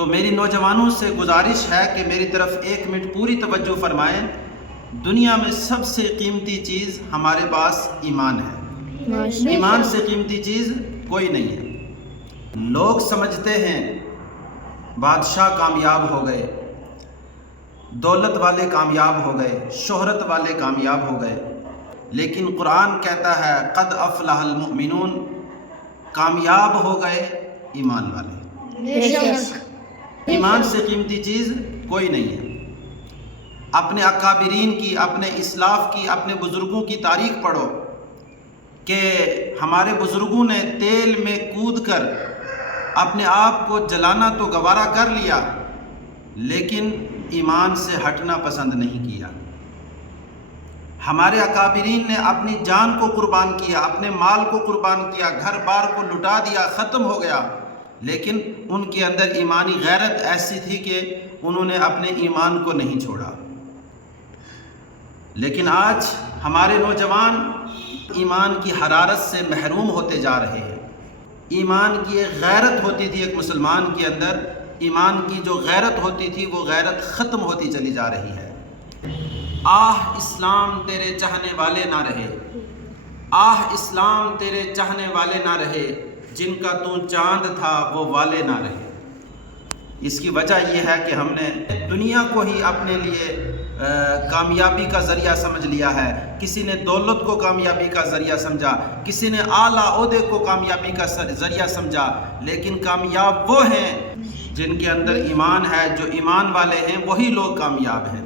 تو میری نوجوانوں سے گزارش ہے کہ میری طرف 1 منٹ پوری توجہ فرمائیں۔ دنیا میں سب سے قیمتی چیز ہمارے پاس ایمان ہے۔ ایمان سے قیمتی چیز کوئی نہیں ہے۔ لوگ سمجھتے ہیں بادشاہ کامیاب ہو گئے، دولت والے کامیاب ہو گئے، شہرت والے کامیاب ہو گئے، لیکن قرآن کہتا ہے قد افلح المؤمنون، کامیاب ہو گئے ایمان والے۔ ایمان سے قیمتی چیز کوئی نہیں ہے۔ اپنے اکابرین کی، اپنے اسلاف کی، اپنے بزرگوں کی تاریخ پڑھو کہ ہمارے بزرگوں نے تیل میں کود کر اپنے آپ کو جلانا تو گوارا کر لیا، لیکن ایمان سے ہٹنا پسند نہیں کیا۔ ہمارے اکابرین نے اپنی جان کو قربان کیا، اپنے مال کو قربان کیا، گھر بار کو لٹا دیا، ختم ہو گیا، لیکن ان کے اندر ایمانی غیرت ایسی تھی کہ انہوں نے اپنے ایمان کو نہیں چھوڑا۔ لیکن آج ہمارے نوجوان ایمان کی حرارت سے محروم ہوتے جا رہے ہیں۔ ایمان کی ایک غیرت ہوتی تھی ایک مسلمان کے اندر، ایمان کی جو غیرت ہوتی تھی وہ غیرت ختم ہوتی چلی جا رہی ہے۔ آہ اسلام تیرے چاہنے والے نہ رہے، آہ اسلام تیرے چاہنے والے نہ رہے، جن کا تو چاند تھا وہ والے نہ رہے۔ اس کی وجہ یہ ہے کہ ہم نے دنیا کو ہی اپنے لیے کامیابی کا ذریعہ سمجھ لیا ہے۔ کسی نے دولت کو کامیابی کا ذریعہ سمجھا، کسی نے اعلیٰ عہدے کو کامیابی کا ذریعہ سمجھا، لیکن کامیاب وہ ہیں جن کے اندر ایمان ہے، جو ایمان والے ہیں وہی لوگ کامیاب ہیں۔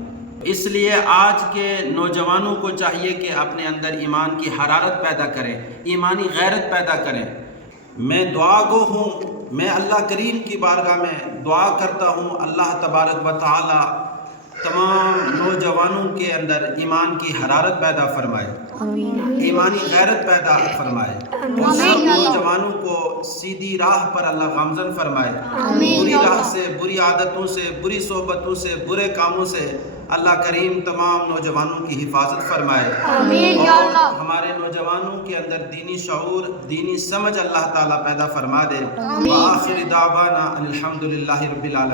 اس لیے آج کے نوجوانوں کو چاہیے کہ اپنے اندر ایمان کی حرارت پیدا کریں، ایمانی غیرت پیدا کریں۔ میں دعا گو ہوں، میں اللہ کریم کی بارگاہ میں دعا کرتا ہوں اللہ تبارک و تعالی تمام نوجوانوں کے اندر ایمان کی حرارت پیدا فرمائے، ایمانی غیرت پیدا فرمائے، اور سب نوجوانوں کو سیدھی راہ پر اللہ گامزن فرمائے، بری راہ سے، بری عادتوں سے، بری صحبتوں سے، برے کاموں سے اللہ کریم تمام نوجوانوں کی حفاظت فرمائے، اور ہمارے نوجوانوں کے اندر دینی شعور، دینی سمجھ اللہ تعالیٰ پیدا فرما دے۔ وآخر دعوانا الحمدللہ رب العالمین۔